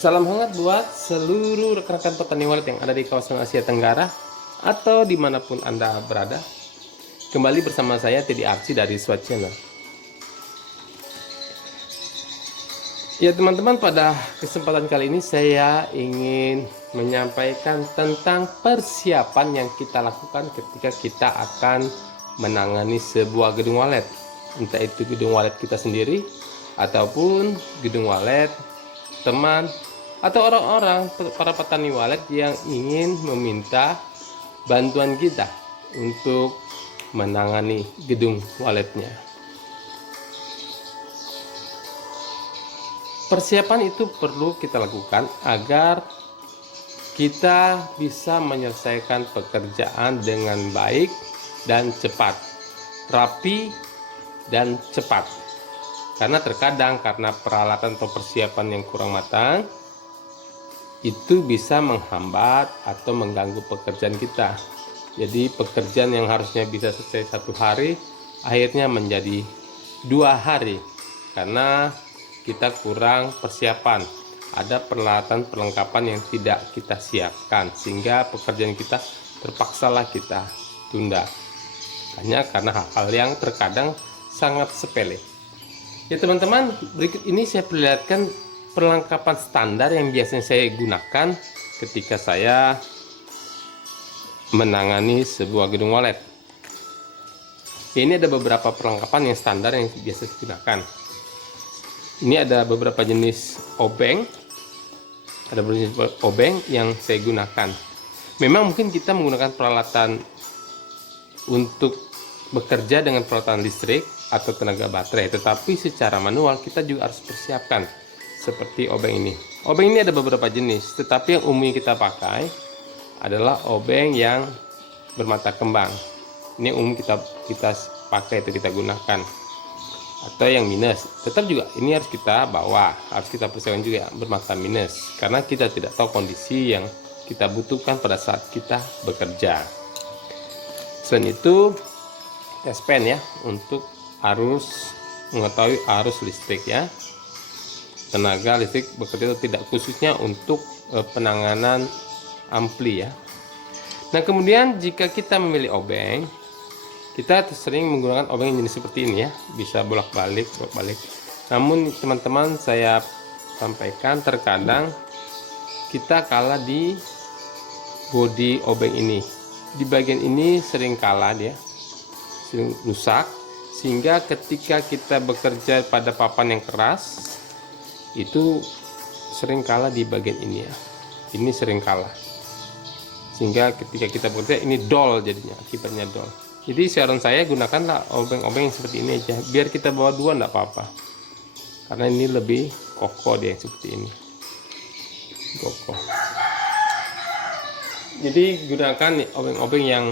Salam hangat buat seluruh rekan-rekan petani walet yang ada di kawasan Asia Tenggara atau dimanapun Anda berada. Kembali bersama saya Teddy Archie dari Swat Channel. Ya teman-teman, pada kesempatan kali ini saya ingin menyampaikan tentang persiapan yang kita lakukan ketika kita akan menangani sebuah gedung walet. Entah itu gedung walet kita sendiri ataupun gedung walet teman atau orang-orang para petani walet yang ingin meminta bantuan kita untuk menangani gedung waletnya. Persiapan itu perlu kita lakukan agar kita bisa menyelesaikan pekerjaan dengan baik dan cepat, rapi dan cepat. Karena terkadang karena peralatan atau persiapan yang kurang matang, itu bisa menghambat atau mengganggu pekerjaan kita. Jadi pekerjaan yang harusnya bisa selesai 1 hari, akhirnya menjadi 2 hari karena kita kurang persiapan. Ada peralatan perlengkapan yang tidak kita siapkan, sehingga pekerjaan kita terpaksalah kita tunda hanya karena hal-hal yang terkadang sangat sepele. Ya teman-teman, berikut ini saya perlihatkan perlengkapan standar yang biasanya saya gunakan ketika saya menangani sebuah gedung walet. Ini ada beberapa perlengkapan yang standar yang biasa saya gunakan. Ini ada beberapa jenis obeng, yang saya gunakan. Memang mungkin kita menggunakan peralatan untuk bekerja dengan peralatan listrik atau tenaga baterai, tetapi secara manual kita juga harus persiapkan seperti obeng ini. Obeng ini ada beberapa jenis, tetapi yang umumnya kita pakai adalah obeng yang bermata kembang. Ini umum kita pakai atau kita gunakan. Atau yang minus, tetap juga ini harus kita bawa, harus kita persiapkan juga bermata minus, karena kita tidak tahu kondisi yang kita butuhkan pada saat kita bekerja. Selain itu, test pen ya, untuk mengetahui arus listrik ya, tenaga listrik bekerja atau tidak, khususnya untuk penanganan ampli ya. Nah kemudian jika kita memilih obeng, kita sering menggunakan obeng jenis seperti ini ya, bisa bolak-balik. Namun teman-teman, saya sampaikan terkadang kita kalah di bodi obeng ini. Di bagian ini sering kalah, dia sering rusak, sehingga ketika kita bekerja pada papan yang keras itu sering kalah di bagian ini ya. Ini sering kalah, sehingga ketika kita bekerja ini dol, jadinya akibatnya dol. Jadi saran saya, gunakanlah obeng-obeng yang seperti ini aja, biar kita bawa 2 enggak apa-apa, karena ini lebih kokoh dia seperti ini, kokoh. Jadi gunakan obeng-obeng yang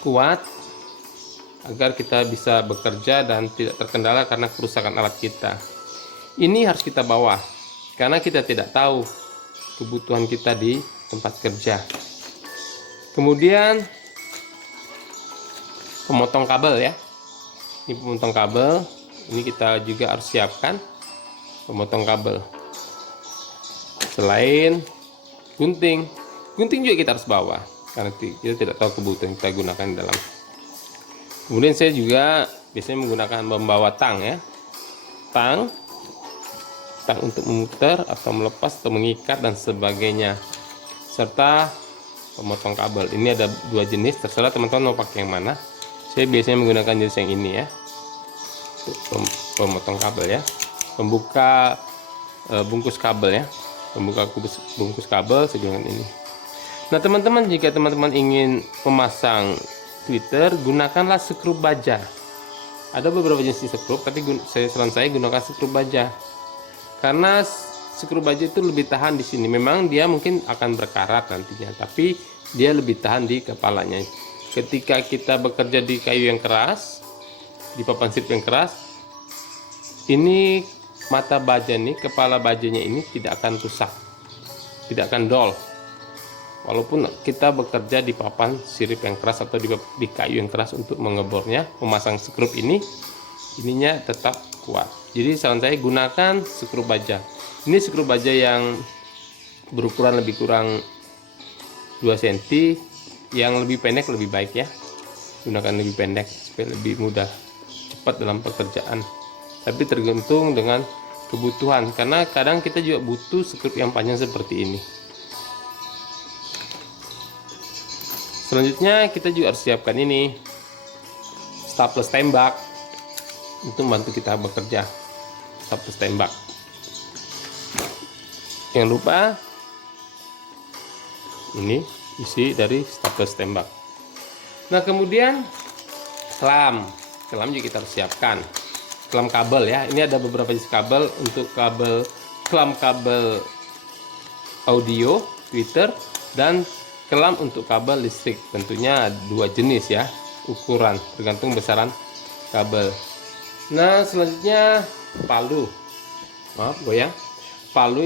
kuat agar kita bisa bekerja dan tidak terkendala karena kerusakan alat kita. Ini harus kita bawa karena kita tidak tahu kebutuhan kita di tempat kerja. Kemudian pemotong kabel ya, ini pemotong kabel, ini kita juga harus siapkan pemotong kabel. Selain gunting juga kita harus bawa karena kita tidak tahu kebutuhan kita gunakan di dalam. Kemudian saya juga biasanya menggunakan membawa tang ya, tang untuk memutar atau melepas atau mengikat dan sebagainya, serta pemotong kabel. Ini ada 2 jenis, terserah teman-teman mau pakai yang mana. Saya biasanya menggunakan jenis yang ini ya, pemotong kabel ya, pembuka bungkus kabel ya, pembuka bungkus kabel dengan ini. Nah teman-teman, jika teman-teman ingin memasang tweeter, gunakanlah sekrup baja. Ada beberapa jenis sekrup, tapi saran saya gunakan sekrup baja, karena sekrup baja itu lebih tahan di sini. Memang dia mungkin akan berkarat nantinya, tapi dia lebih tahan di kepalanya. Ketika kita bekerja di kayu yang keras, di papan sirip yang keras, ini mata baja nih, kepala bajanya ini tidak akan rusak, tidak akan dol. Walaupun kita bekerja di papan sirip yang keras atau di kayu yang keras untuk mengebornya, memasang sekrup ini, ininya tetap kuat. Jadi saran saya, gunakan sekrup baja. Ini sekrup baja yang berukuran lebih kurang 2 cm, yang lebih pendek lebih baik ya, gunakan lebih pendek supaya lebih mudah cepat dalam pekerjaan. Tapi tergantung dengan kebutuhan, karena kadang kita juga butuh skrup yang panjang seperti ini. Selanjutnya kita juga harus siapkan ini staples tembak untuk membantu kita bekerja. Staples tembak, jangan lupa ini isi dari staples tembak. Nah, kemudian kelam juga kita harus siapkan. Kelam kabel ya, ini ada beberapa jenis kabel. Untuk kelam kabel audio tweeter dan kelam untuk kabel listrik. Tentunya 2 jenis ya, ukuran tergantung besaran kabel. Nah, selanjutnya palu. Maaf goyang. Palu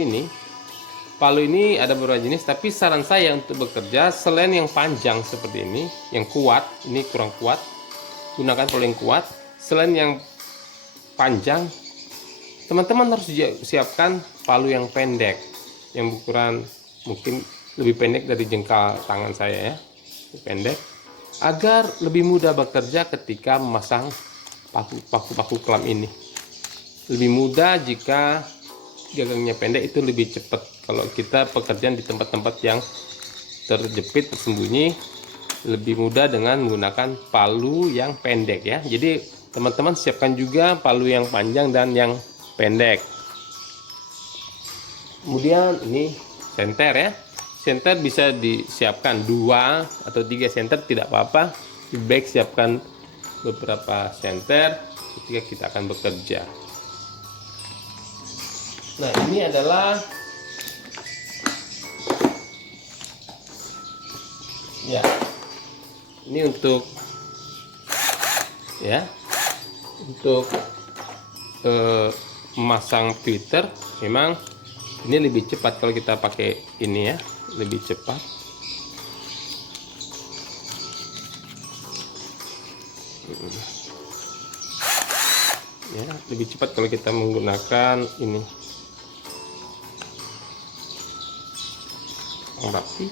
ini ada beberapa jenis, tapi saran saya untuk bekerja, selain yang panjang seperti ini, yang kuat, ini kurang kuat, gunakan palu yang kuat. Selain yang panjang, teman-teman harus siapkan palu yang pendek, yang ukuran mungkin lebih pendek dari jengkal tangan saya ya, pendek, agar lebih mudah bekerja ketika memasang paku kelam ini. Lebih mudah jika gagangnya pendek, itu lebih cepat. Kalau kita pekerjaan di tempat-tempat yang terjepit, tersembunyi, lebih mudah dengan menggunakan palu yang pendek ya. Jadi teman-teman siapkan juga palu yang panjang dan yang pendek. Kemudian ini senter ya. Senter bisa disiapkan 2 atau 3 senter, tidak apa-apa. Lebih baik siapkan beberapa senter ketika kita akan bekerja. Nah, ini adalah ya, ini untuk memasang tweeter. Memang ini lebih cepat kalau kita pakai ini ya, lebih cepat. Ya, lebih cepat kalau kita menggunakan ini. Rapi.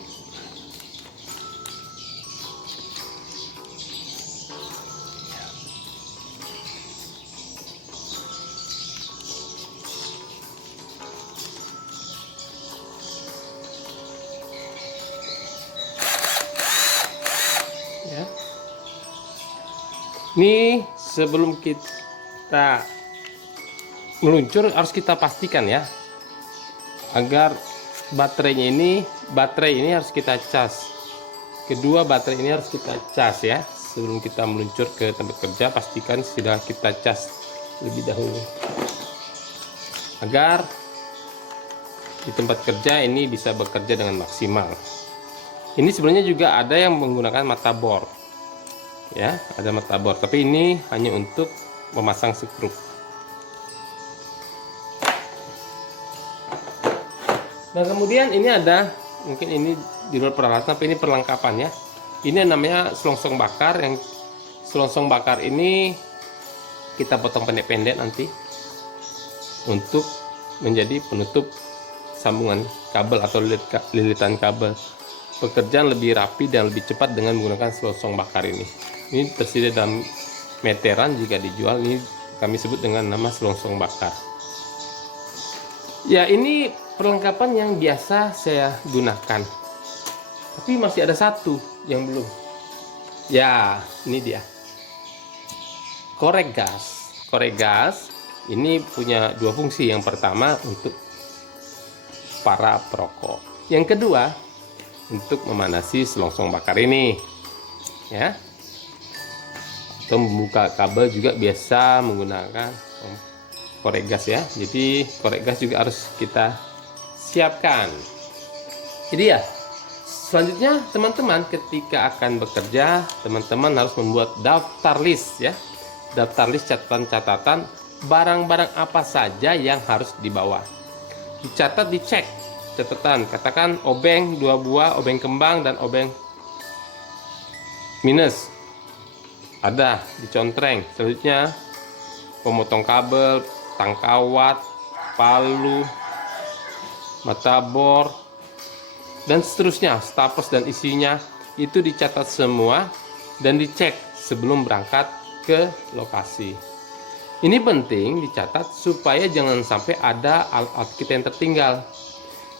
Ya. Ini sebelum kita meluncur harus kita pastikan ya, agar baterai ini harus kita cas. Kedua baterai ini harus kita cas ya. Sebelum kita meluncur ke tempat kerja, pastikan sudah kita cas lebih dahulu, agar di tempat kerja ini bisa bekerja dengan maksimal. Ini sebenarnya juga ada yang menggunakan mata bor ya, ada mata bor, tapi ini hanya untuk memasang skrup. Nah, kemudian ini ada, mungkin ini di luar peralatan, tapi ini perlengkapan ya. Ini namanya selongsong bakar. Yang selongsong bakar ini kita potong pendek-pendek nanti untuk menjadi penutup sambungan kabel atau lilitan kabel. Pekerjaan lebih rapi dan lebih cepat dengan menggunakan selongsong bakar ini. Ini tersedia dalam meteran jika dijual. Ini kami sebut dengan nama selongsong bakar. Ya, ini perlengkapan yang biasa saya gunakan, tapi masih ada satu yang belum. Ya, ini dia, korek gas. Korek gas ini punya 2 fungsi. Yang pertama untuk para perokok, yang kedua untuk memanasi selongsong bakar ini ya, atau membuka kabel juga biasa menggunakan korek gas ya. Jadi korek gas juga harus kita siapkan. Jadi ya, selanjutnya teman-teman ketika akan bekerja, teman-teman harus membuat daftar list ya. Daftar list, catatan barang-barang apa saja yang harus dibawa. Dicatat, dicek catatan. Katakan obeng 2 buah, obeng kembang dan obeng minus ada dicontreng. Selanjutnya pemotong kabel, tangkawat, palu, mata bor, dan seterusnya. Staples dan isinya itu dicatat semua dan dicek sebelum berangkat ke lokasi. Ini penting dicatat supaya jangan sampai ada alat kita yang tertinggal.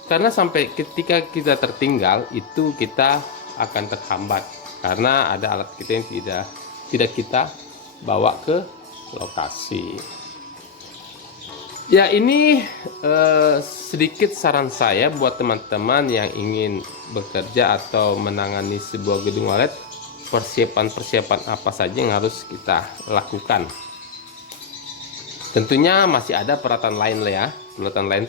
Karena sampai ketika kita tertinggal itu kita akan terhambat karena ada alat kita yang tidak kita bawa ke lokasi. Ya, ini sedikit saran saya buat teman-teman yang ingin bekerja atau menangani sebuah gedung walet. Persiapan-persiapan apa saja yang harus kita lakukan. Tentunya masih ada peralatan lain lah ya,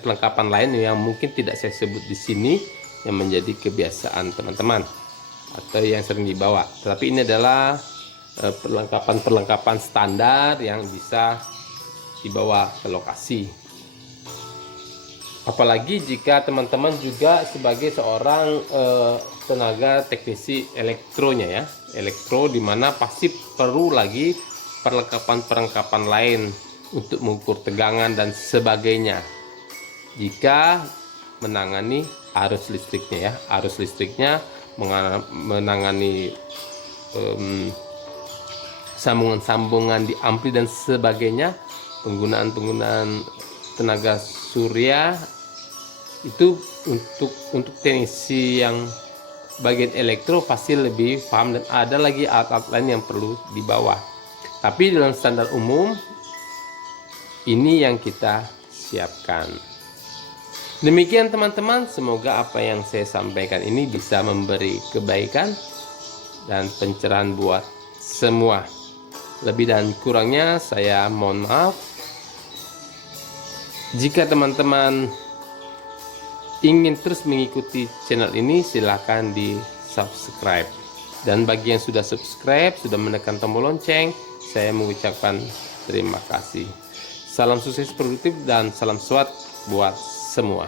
perlengkapan lain yang mungkin tidak saya sebut di sini yang menjadi kebiasaan teman-teman atau yang sering dibawa. Tetapi ini adalah perlengkapan standar yang bisa dibawa ke lokasi. Apalagi jika teman-teman juga sebagai seorang tenaga teknisi elektronya ya, elektro, dimana pasti perlu lagi perlengkapan lain untuk mengukur tegangan dan sebagainya jika menangani arus listriknya ya, arus listriknya, menangani sambungan-sambungan di ampli dan sebagainya, penggunaan tenaga surya itu untuk teknisi yang bagian elektro pasti lebih paham, dan ada lagi alat-alat lain yang perlu dibawa. Tapi dalam standar umum ini yang kita siapkan. Demikian teman-teman, semoga apa yang saya sampaikan ini bisa memberi kebaikan dan pencerahan buat semua. Lebih dan kurangnya saya mohon maaf. Jika teman-teman ingin terus mengikuti channel ini, silahkan di subscribe. Dan bagi yang sudah subscribe, sudah menekan tombol lonceng, saya mengucapkan terima kasih. Salam sukses produktif dan salam SWAT buat semua.